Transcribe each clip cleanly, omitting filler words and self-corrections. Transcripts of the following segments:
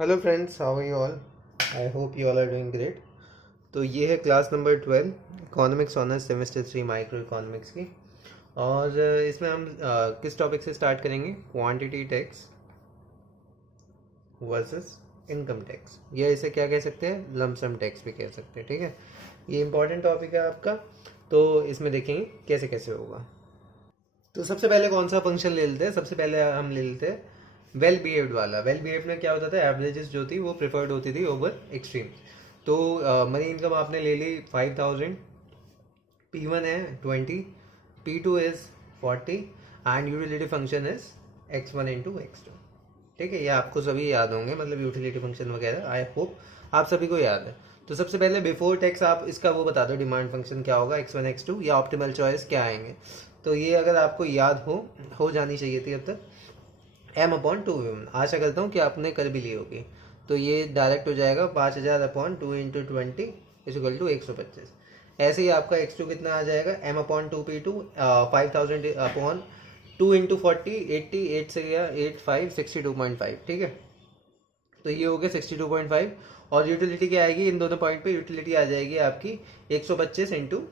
Hello friends, how are you all? I hope you all are doing great. तो ये है class number 12 economics honours semester 3 micro economics की। और इसमें हम किस टॉपिक से स्टार्ट करेंगे? Quantity tax versus income tax, या इसे क्या कह सकते हैं, लमसम टैक्स भी कह सकते हैं। ठीक है, ये इंपॉर्टेंट टॉपिक है आपका। तो इसमें देखेंगे कैसे कैसे होगा। तो सबसे पहले कौन सा फंक्शन ले लेते हैं? सबसे पहले हम ले लेते हैं वेल बिहेव्ड वाला। वेल बिहेव्ड में क्या होता था, एवरेजेस जो थी वो प्रेफर्ड होती थी ओवर एक्सट्रीम। तो मनी इनकम आपने ले ली 5000, P1 है 20, P2 is 40 and utility function is x1 into x2। ठीक है, ये आपको सभी याद होंगे, मतलब यूटिलिटी फंक्शन वगैरह आई होप आप सभी को याद है। तो सबसे पहले बिफोर टैक्स आप इसका वो बता दो, डिमांड फंक्शन क्या होगा, x1 x2 या ऑप्टिमल चॉइस क्या आएंगे। तो ये अगर आपको याद हो जानी चाहिए थी अब तक। m/2, आशा करता हूँ कि आपने कर भी ली होगी। तो ये डायरेक्ट हो जाएगा 5000/2 इंटू 20 इक्वल टू 125। ऐसे ही आपका x2 कितना आ जाएगा, m/2 P2 5000/2 इंटू 40 80 8 से गया 8 5 62.5। ठीक है, तो ये हो गया 62.5। और यूटिलिटी क्या आएगी इन दोनों पॉइंट पे? यूटिलिटी आ जाएगी आपकी 125 इंटू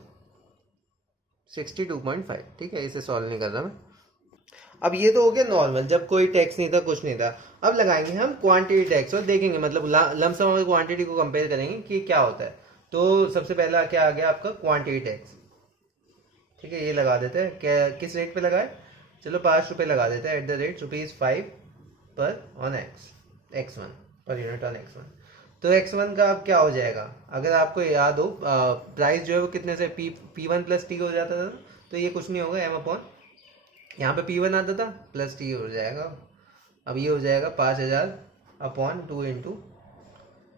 62.5। ठीक है, इसे सॉल्व नहीं कर रहा मैं। अब ये तो हो गया नॉर्मल, जब कोई टैक्स नहीं था, कुछ नहीं था। अब लगाएंगे हम क्वांटिटी टैक्स और देखेंगे, मतलब लमसम और क्वांटिटी को कंपेयर करेंगे कि क्या होता है। तो सबसे पहला क्या आ गया आपका, क्वांटिटी टैक्स। ठीक है, ये लगा देते हैं। क्या किस रेट पे लगाए? चलो 5 रुपये लगा देते हैं, एट द रेट ₹5 पर on x1 per unit on x1। तो x1 का अब क्या हो जाएगा, अगर आपको याद हो प्राइस जो है वो कितने से P1 प्लस टी हो जाता था। तो ये कुछ नहीं होगा, m/, यहाँ पे P1 आता था प्लस टी हो जाएगा। अब ये हो जाएगा 5000/2 into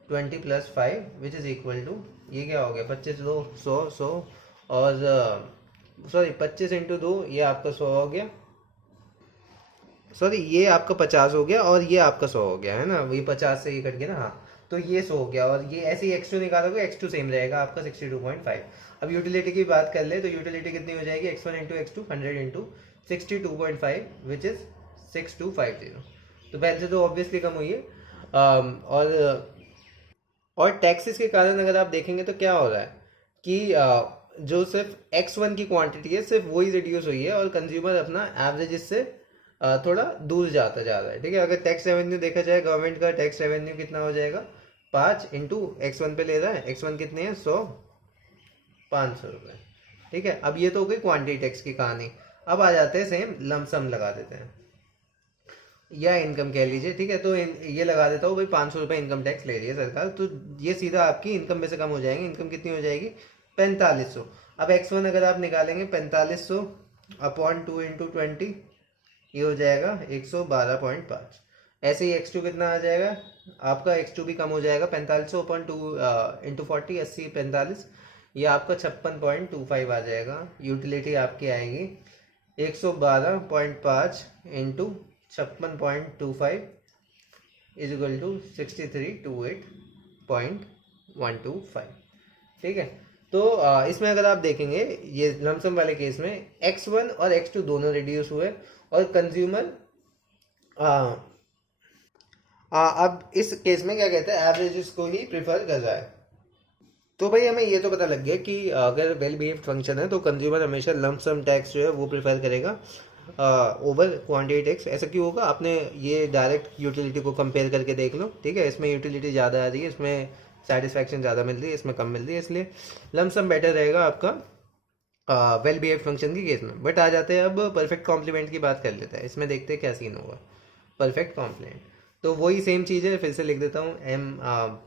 20 plus 5 which is equal to, ये क्या हो गया, 25 दो 100 और सॉरी 25 इंटू 2 ये आपका 100 हो गया। सॉरी, ये आपका 50 हो गया और ये आपका 100 हो गया, है ना? ये 50 से ये कट गया ना, हाँ। तो ये 100 हो गया और ये ऐसे ही x2 निकालोगे, x2 सेम रहेगा आपका 62.5। अब यूटिलिटी की बात कर ले तो यूटिलिटी कितनी हो जाएगी, x1 into x2 100 into 62.5 which is 6250। तो पहले से तो ऑब्वियसली कम हुई है। और टैक्सेस के कारण अगर आप देखेंगे तो क्या हो रहा है कि जो सिर्फ x1 की क्वांटिटी है सिर्फ वही रिड्यूस हुई है और कंज्यूमर अपना एवरेज इससे थोड़ा दूर जाता जा रहा है। ठीक है, अगर टैक्स रेवेन्यू देखा जाए, गवर्नमेंट का टैक्स रेवेन्यू कितना हो जाएगा, 5 इंटू x1 पे ले रहा है, x1 कितने हैं 100, 500 रुपये। ठीक है, अब ये तो हो गई क्वांटिटी टैक्स की कहानी। अब आ जाते हैं सेम लमसम लगा देते हैं, या इनकम कह लीजिए। ठीक है, तो ये लगा देता हूँ भाई, 500 रुपये इनकम टैक्स ले रही है सरकार, तो ये सीधा आपकी इनकम में से कम हो जाएंगे। इनकम कितनी हो जाएगी, 4500। अब x1 अगर आप निकालेंगे 4500/2 इंटू 20, ये हो जाएगा 112.5। ऐसे ही x2 कितना आ जाएगा आपका, x2 भी कम हो जाएगा, 4500/2 इंटू 40 80 45, ये आपका 56.25 आ जाएगा। यूटिलिटी आपकी आएगी 112.5 इंटू 56.25 इज इक्वल टू 6328.125। ठीक है, तो इसमें अगर आप देखेंगे ये लमसम वाले केस में x1 और x2 दोनों रिड्यूस हुए और कंज्यूमर अब इस केस में क्या कहते हैं, एवरेजेस को ही प्रिफर कर रहा है। तो भाई हमें ये तो पता लग गया कि अगर वेल बिहेव्ड फंक्शन है तो कंज्यूमर हमेशा लमसम टैक्स जो है वो प्रेफर करेगा ओवर क्वांटिटी टैक्स। ऐसा क्यों होगा, आपने ये डायरेक्ट यूटिलिटी को कंपेयर करके देख लो। ठीक है, इसमें यूटिलिटी ज़्यादा आ रही है, इसमें सेटिस्फैक्शन ज़्यादा मिल रही है, इसमें कम मिल रही है, इसलिए लमसम बेटर रहेगा आपका वेल बिहेव्ड फंक्शन की केस में। बट आ जाते हैं अब परफेक्ट कॉम्प्लीमेंट की बात कर लेते हैं, इसमें देखते हैं क्या सीन होगा परफेक्ट कॉम्प्लीमेंट। तो वही सेम चीज़ है, फिर से लिख देता हूँ, m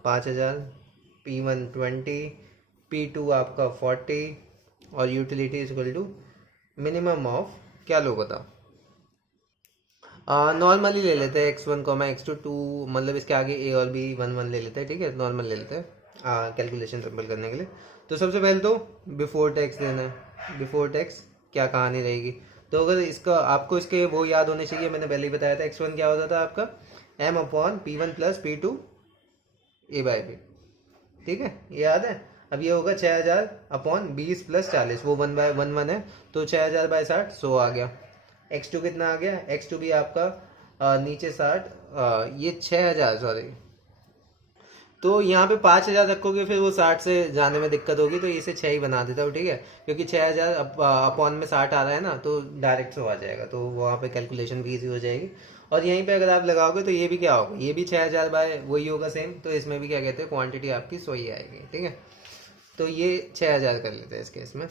5000, P1 20, P2 आपका 40 और utility is equal to minimum of, क्या लो बताओ, नॉर्मली ले लेते हैं x1 x2 2, मतलब इसके आगे a और b 1 1 ले लेते हैं। ठीक है, नॉर्मल ले लेते हैं कैलकुलेशन सिंपल करने के लिए। तो सबसे पहले तो बिफोर टैक्स लेना है। बिफोर टैक्स क्या कहानी रहेगी, तो अगर इसका आपको इसके वो याद होने चाहिए, मैंने पहले ही बताया था x1 क्या होता था आपका, m/P1 प्लस P2 a/b। ठीक है, ये याद है। अब ये होगा 6000/20 प्लस 40, वो 1/1 है, तो 6000/60 100 आ गया। x2 कितना आ गया, x2 भी आपका नीचे 60, ये 6000, सॉरी तो यहाँ पे 5,000 रखोगे फिर वो 60 से जाने में दिक्कत होगी, तो इसे 6 ही बना देता हूँ, ठीक है। क्योंकि 6,000 अपॉन में 60 आ रहा है ना, तो डायरेक्ट से हो आ जाएगा, तो वहाँ पे कैलकुलेशन भी ईजी हो जाएगी। और यहीं पे अगर आप लगाओगे तो ये भी क्या होगा, ये भी 6,000 बाय वही होगा सेम, तो इसमें भी क्या कहते हैं क्वांटिटी आपकी 100 ही आएगी, ठीक है। तो ये 6,000 कर लेते हैं इस केस में।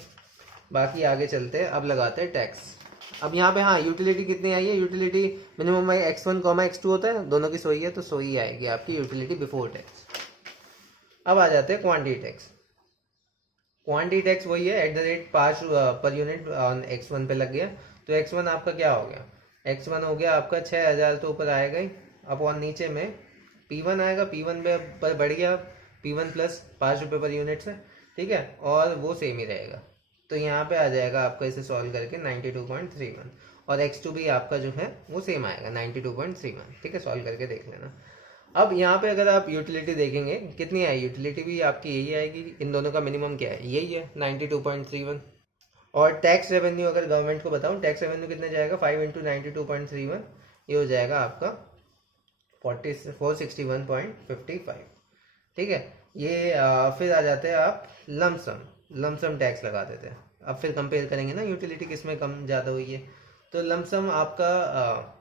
बाकी आगे चलते हैं, अब लगाते हैं टैक्स। अब यहाँ पे हाँ यूटिलिटी कितनी आई है, यूटिलिटी मिनिमम x1 x2 होता है, दोनों की 100 ही है, तो 100 ही आएगी आपकी यूटिलिटी बिफोर टैक्स। अब आ जाते हैं क्वांटिटी टैक्स। क्वांटिटी टैक्स वही है @5 पर यूनिट ऑन x1 पे लग गया, तो x1 आपका क्या हो गया, x1 हो गया आपका 6,000, तो ऊपर आएगा ही, अपॉन नीचे में P1 आएगा, P1 पे पर बढ़ गया P1 प्लस 5 रुपये पर यूनिट से, ठीक है, और वो सेम ही रहेगा। तो यहाँ पे आ जाएगा आपका इसे सॉल्व करके 92.31, और x2 भी आपका जो है वो सेम आएगा 92.31, ठीक है, सॉल्व करके देख लेना। अब यहाँ पे अगर आप यूटिलिटी देखेंगे कितनी आई, यूटिलिटी भी आपकी यही आएगी, इन दोनों का मिनिमम क्या है, यही है 92.31। और टैक्स रेवेन्यू अगर गवर्नमेंट को बताऊँ, टैक्स रेवेन्यू कितने जाएगा, 5 इंटू 92.31, ये हो जाएगा आपका 461.55, ठीक है। ये फिर आ जाते हैं आप लमसम टैक्स लगा देते हैं। अब फिर कंपेयर करेंगे ना यूटिलिटी किस में कम ज़्यादा हुई है, तो लमसम आपका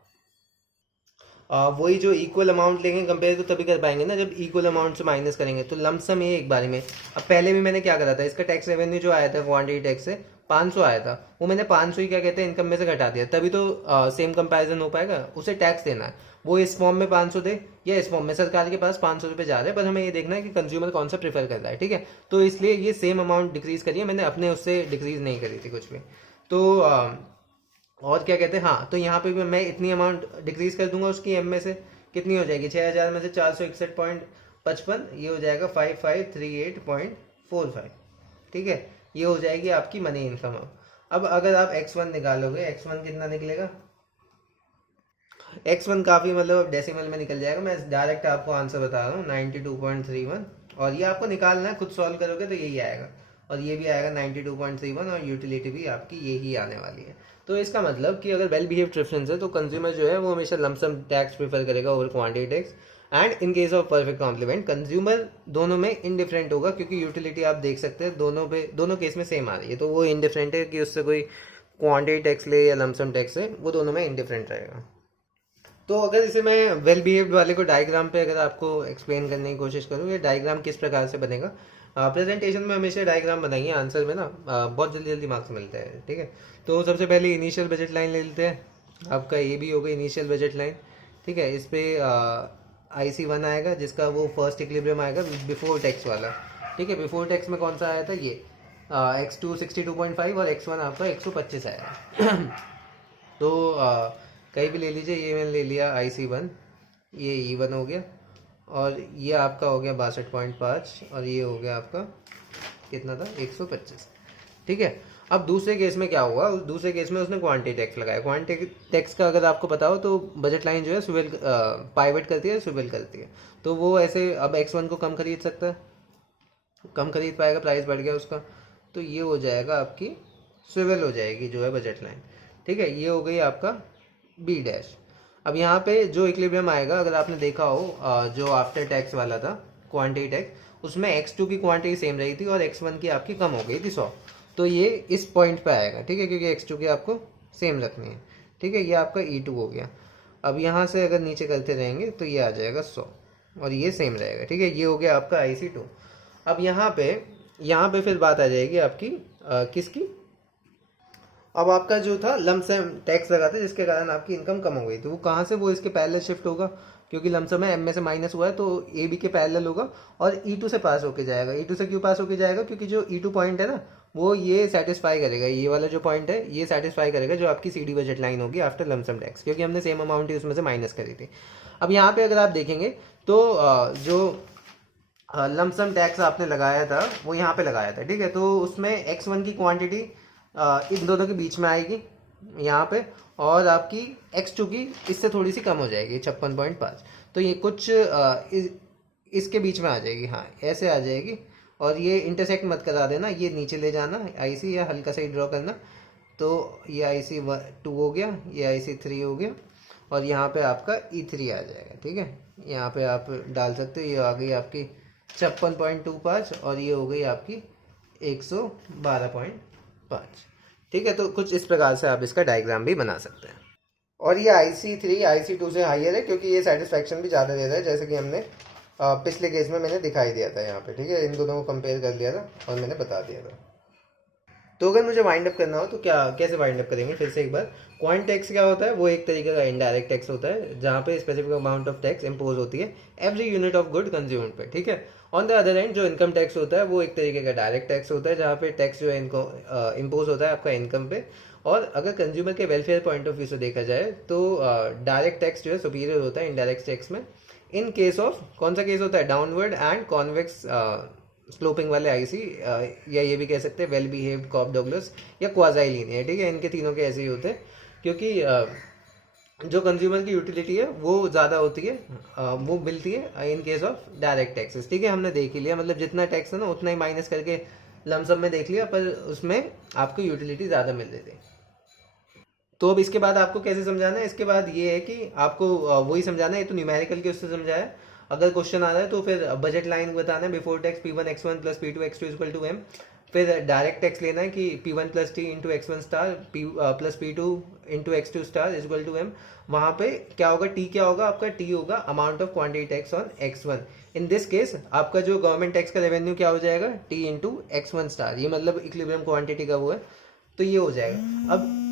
वही जो इक्वल अमाउंट लेंगे कंपेयर तो तभी कर पाएंगे ना जब इक्वल अमाउंट से माइनस करेंगे, तो लमसम ये एक बारी में। अब पहले भी मैंने क्या करा था, इसका टैक्स रेवेन्यू जो आया था क्वांटिटी टैक्स से 500 आया था, वो मैंने 500 ही क्या कहते हैं इनकम में से घटा दिया, तभी तो सेम कंपैरिजन हो पाएगा। उसे टैक्स देना है, वो इस फॉर्म में 500 दे या इस फॉर्म में, सरकार के पास 500 रुपये जा रहे हैं, पर हमें ये देखना है कि कंज्यूमर कौन सा प्रेफर कर रहा है, ठीक है। तो इसलिए ये सेम अमाउंट डिक्रीज करिए, मैंने अपने उससे डिक्रीज नहीं करी थी कुछ भी। तो और क्या कहते हैं, हाँ, तो यहाँ पे भी मैं इतनी अमाउंट डिक्रीज कर दूंगा उसकी एम में से, कितनी हो जाएगी 6,000 में से 461.55, ये हो जाएगा 5538.45, ठीक है, ये हो जाएगी आपकी मनी इनकम। अब अगर आप x1 निकालोगे, x1 कितना निकलेगा, x1 काफ़ी मतलब अब डेसिमल में निकल जाएगा, मैं डायरेक्ट आपको आंसर बता रहा हूँ 92.31, और ये आपको निकालना है, खुद सॉल्व करोगे तो यही आएगा, और ये भी आएगा 92.31, और यूटिलिटी भी आपकी यही आने वाली है। तो इसका मतलब कि अगर वेल बिहेव प्रेफरेंस है तो कंज्यूमर जो है वो हमेशा लमसम टैक्स प्रेफर करेगा over quantity tax, and in case of perfect complement consumer दोनों में इनडिफरेंट होगा, क्योंकि यूटिलिटी आप देख सकते हैं दोनों केस में सेम आ रही है, तो वो इनडिफरेंट है कि उससे कोई क्वांटिटी टैक्स ले या लमसम टैक्स है, वो दोनों में इनडिफरेंट रहेगा। तो अगर इसे मैं वेल बिहेव्ड वाले को डायग्राम पे अगर आपको एक्सप्लेन करने की कोशिश करूँ, ये डायग्राम किस प्रकार से बनेगा, प्रेजेंटेशन में हमेशा डायग्राम बनाइए, आंसर में ना बहुत जल्दी जल्दी मार्क्स मिलते हैं, ठीक है। तो सबसे पहले इनिशियल बजट लाइन ले लेते हैं, आपका ये भी होगा इनिशियल बजट लाइन, ठीक है। इस पर IC1 आएगा जिसका वो फर्स्ट इक्विलिब्रियम आएगा बिफोर टैक्स वाला, ठीक है। बिफोर टैक्स में कौन सा आया था, ये x2 62.5 और x1 आपका 125 आया। तो कहीं भी ले लीजिए, ये मैंने ले लिया IC1, ये E1 हो गया, और ये आपका हो गया 62.5, और ये हो गया आपका कितना था 125, ठीक है। अब दूसरे केस में क्या हुआ, दूसरे केस में उसने क्वांटिटी टैक्स लगाया। क्वांटिटी टैक्स का अगर आपको पता हो तो बजट लाइन जो है स्विवेल पाइवट करती है, स्विवेल करती है, तो वो ऐसे अब x1 को कम खरीद सकता है, कम खरीद पाएगा, प्राइस बढ़ गया उसका, तो ये हो जाएगा आपकी स्विवेल हो जाएगी जो है बजट लाइन, ठीक है। ये हो गई आपका B डैश। अब यहाँ पे जो इक्विलिब्रियम आएगा, अगर आपने देखा हो जो आफ्टर टैक्स वाला था क्वांटिटी टैक्स, उसमें x2 की क्वांटिटी सेम रही थी और x1 की आपकी कम हो गई थी 100, तो ये इस पॉइंट पे आएगा, ठीक है, क्योंकि x2 की आपको सेम रखनी है, ठीक है। ये आपका E2 हो गया। अब यहाँ से अगर नीचे करते रहेंगे तो ये आ जाएगा 100, और ये सेम रहेगा, ठीक है। ये हो गया आपका IC2। अब यहाँ पे फिर बात आ जाएगी आपकी किसकी, अब आपका जो था लमसम टैक्स लगा था जिसके कारण आपकी इनकम कम हो गई, तो वो कहाँ से, वो इसके पैरेलल शिफ्ट होगा, क्योंकि लमसम है, एम में से माइनस हुआ है, तो AB के पैरेलल होगा और E2 से पास होके जाएगा। E2 से क्यों पास होके जाएगा, क्योंकि जो E2 पॉइंट है ना, वो ये सेटिस्फाई करेगा, ये वाला जो पॉइंट है ये सेटिस्फाई करेगा जो आपकी CD बजट लाइन होगी आफ्टर लमसम टैक्स, क्योंकि हमने सेम अमाउंट ही उसमें से माइनस करी थी। अब यहाँ पे अगर आप देखेंगे तो जो लमसम टैक्स आपने लगाया था वो यहाँ पे लगाया था, ठीक है, तो उसमें x1 की क्वांटिटी इन दोनों के बीच में आएगी यहाँ पे, और आपकी x2 की इससे थोड़ी सी कम हो जाएगी 56.5, तो ये कुछ इसके बीच में आ जाएगी, हाँ ऐसे आ जाएगी, और ये इंटरसेक्ट मत करा देना, ये नीचे ले जाना IC या हल्का सा ही ड्रॉ करना, तो ये IC2 हो गया, ये IC3 हो गया, और यहाँ पे आपका E3 आ जाएगा, ठीक है। यहाँ पे आप डाल सकते हो, ये आ गई आपकी 56.25 और ये हो गई आपकी 112.5। ठीक है, तो कुछ इस प्रकार से आप इसका डायग्राम भी बना सकते हैं। और ये IC3 IC2 से हाइयर है क्योंकि ये सेटिस्फैक्शन भी ज़्यादा दे रहा है, जैसे कि हमने पिछले केस में मैंने दिखाई दिया था यहाँ पे। ठीक है, इन दोनों को कंपेयर कर लिया था और मैंने बता दिया था। तो अगर मुझे वाइंड अप करना हो तो क्या कैसे वाइंड अप करेंगे, फिर से एक बार। क्वांट टैक्स क्या होता है, वो एक तरीके का इनडायरेक्ट टैक्स होता है जहाँ पे specific amount of tax impose होती है every unit of good consumed पे। ठीक है, ऑन द अदर एंड जो इनकम टैक्स होता है वो एक तरीके का डायरेक्ट टैक्स होता है जहाँ पे टैक्स जो है इनको इम्पोज होता है आपका इनकम पे। और अगर कंज्यूमर के वेलफेयर पॉइंट ऑफ व्यू से देखा जाए तो डायरेक्ट टैक्स जो है सुपीरियर होता है इनडायरेक्ट टैक्स में। इन केस ऑफ कौन सा केस होता है, डाउनवर्ड एंड कॉन्वेक्स स्लोपिंग वाले आईसी, या ये भी कह सकते हैं वेल बिहेव्ड कॉप डॉगलस या क्वाजाई लीनियर। ठीक है, इनके तीनों के ऐसे ही होते हैं क्योंकि जो कंज्यूमर की यूटिलिटी है वो ज़्यादा होती है, वो मिलती है इन केस ऑफ डायरेक्ट टैक्सेस। ठीक है, हमने देख ही लिया, मतलब जितना टैक्स है ना उतना ही माइनस करके लमसम में देख लिया, पर उसमें आपको यूटिलिटी ज़्यादा मिल रही थी। तो अब इसके बाद आपको कैसे समझाना है, इसके बाद ये है कि आपको वही समझाना है, ये तो न्यूमेरिकल के उससे समझाया। अगर क्वेश्चन आ रहा है तो फिर बजट लाइन बताना है, before tax P1 X1 plus P2 X2 equal to M। फिर डायरेक्ट टैक्स लेना है कि P1 plus T into X1 star plus P2 into X2 star equal to M। वहाँ पे क्या होगा, T क्या होगा आपका, T होगा amount of quantity tax on X1। In this case आपका जो गवर्नमेंट टैक्स का रेवेन्यू क्या हो जाएगा, T इंटू X1 स्टार, ये मतलब इक्विलिब्रियम क्वांटिटी का वो है, तो ये हो जाएगा। अब